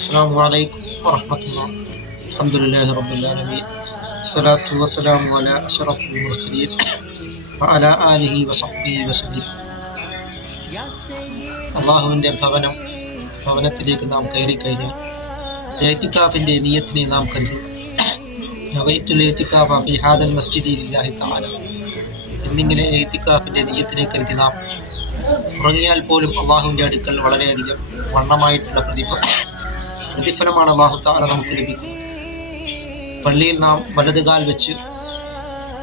السلام عليكم ورحمة الله. الحمد لله رب العالمين. الصلاة والسلام على أشرف المرسلين وعلى آله وصحبه وسلم. അള്ളാഹുവിൻ്റെ ഭവനത്തിലേക്ക് നാം കയറി കഴിഞ്ഞാൽ ഇഅ്തികാഫിൻ്റെ നിയത്തിനെ നാം കണ്ടു. നവൈത്തുൽ ഇഅ്തികാഫ ഫീ ഹാദൽ മസ്ജിദി ലില്ലാഹി തആല എന്നിങ്ങനെ ഇഅ്തികാഫിൻ്റെ നിയത്തിനെ കരുതി നാം ഉറങ്ങിയാൽ പോലും അള്ളാഹുവിൻ്റെ അടുക്കൽ വളരെയധികം വണ്ണമായിട്ടുള്ള പ്രതിഫലമാണ് അള്ളാഹു തആല നമുക്ക് ലഭിക്കുന്നത്. പള്ളിയിൽ നാം വലതുകാൽ വെച്ച്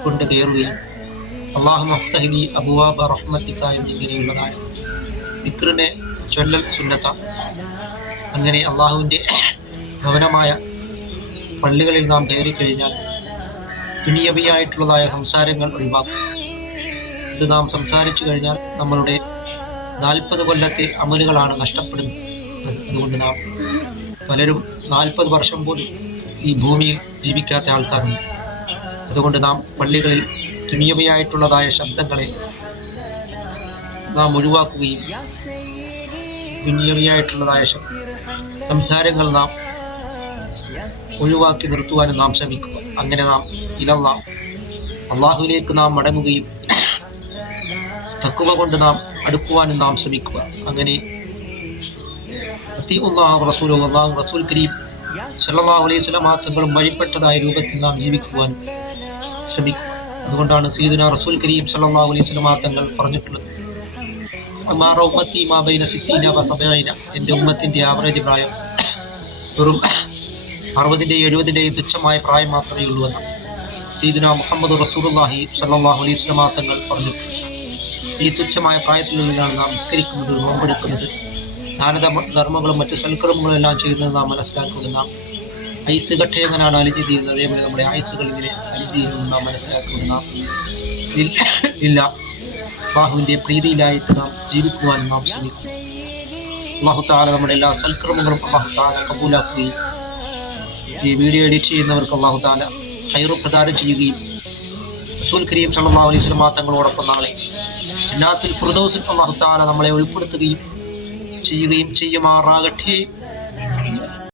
കൊണ്ട് കയറുകയും അള്ളാഹു മഫ്തഹ്ലി അബ്വാബ റഹ്മത്തിക എന്നിങ്ങനെയുള്ളതായ ദിക്റിനെ ചൊല്ലൽ സുന്നത്താണ്. അങ്ങനെ അള്ളാഹുവിൻ്റെ ഭവനമായ പള്ളികളിൽ നാം കയറി കഴിഞ്ഞാൽ ദുനിയവിയായിട്ടുള്ളതായ സംസാരങ്ങൾ ഒഴിവാക്കും. ഇത് നാം സംസാരിച്ചു കഴിഞ്ഞാൽ നമ്മളുടെ 40 കൊല്ലത്തെ അമലുകളാണ് നഷ്ടപ്പെടുന്നത്. അതുകൊണ്ട് നാം പലരും 40 വർഷം പോലും ഈ ഭൂമിയിൽ ജീവിക്കാത്ത ആൾക്കാരുണ്ട്. അതുകൊണ്ട് നാം പള്ളികളിൽ ദുനിയവിയായിട്ടുള്ളതായ ശബ്ദങ്ങളെ നാം ഒഴിവാക്കുകയും ദുനിയവിയായിട്ടുള്ളതായ സംസാരങ്ങൾ നാം ഒഴിവാക്കി നിർത്തുവാനും നാം ശ്രമിക്കുക. അങ്ങനെ നാം അള്ളാഹുവിലേക്ക് നാം മടങ്ങുകയും തഖ്വ കൊണ്ട് നാം അടുക്കുവാനും നാം ശ്രമിക്കുക. അങ്ങനെ റസൂൽ കരീം സല്ലല്ലാഹു അലൈഹി വസല്ലം തങ്ങളും വഴിപ്പെട്ടതായ രൂപത്തിൽ നാം ജീവിക്കുവാൻ ശ്രമിക്കുക. അതുകൊണ്ടാണ് സയ്യിദുനാ റസൂൽ കരീം സല്ലല്ലാഹു അലൈഹി വസല്ലം തങ്ങൾ പറഞ്ഞിട്ടുള്ളത്, എൻ്റെ ഉമ്മത്തിൻ്റെ ആവറേജ് പ്രായം വെറും 60-ൻ്റെയും 70-ൻ്റെയും തുച്ഛമായ പ്രായം മാത്രമേ ഉള്ളൂ എന്ന് സയ്യിദുനാ മുഹമ്മദ് റസൂലുള്ളാഹി സല്ലല്ലാഹു അലൈഹി വസല്ലം തങ്ങൾ പറഞ്ഞിട്ടുണ്ട്. ഈ തുച്ഛമായ പ്രായത്തിലുള്ളിലാണ് നാം നിസ്കരിക്കുന്നത്, നോമ്പെടുക്കുന്നത്, ദാനധർമ്മങ്ങളും മറ്റു സൽക്കർമ്മങ്ങളും എല്ലാം ചെയ്യുന്നത് നാം മനസ്സിലാക്കുന്നത്. നാം ഐസ് കട്ട എങ്ങനെയാണ് അലിഞ്ഞു തീരുന്നത്, അതേപോലെ നമ്മുടെ ആയുസ്സുകൾ ഇങ്ങനെ അലിഞ്ഞു തീരുന്നത് നാം മനസ്സിലാക്കുന്നത്. നാം ഇല്ല അല്ലാഹുവിൻ്റെ പ്രീതിയിലായിട്ട് നാം ജീവിക്കുവാൻ നാം ശ്രമിക്കും. അല്ലാഹു തആല നമ്മുടെ എല്ലാ സൽക്കർമ്മങ്ങളും അല്ലാഹു തആല കബൂലാക്കുകയും ഈ വീഡിയോ എഡിറ്റ് ചെയ്യുന്നവർക്ക് അല്ലാഹു തആല ഖൈർ പ്രദാനം ചെയ്യുകയും റസൂൽ കരീം സല്ലല്ലാഹു അലൈഹി വസല്ലം തങ്ങളോടൊപ്പം നാളെ ജന്നാത്തുൽ ഫിർദൗസിൽ അല്ലാഹു തആല നമ്മളെ ഉൾപ്പെടുത്തുകയും ചെയ്യുമാറാകട്ടെ.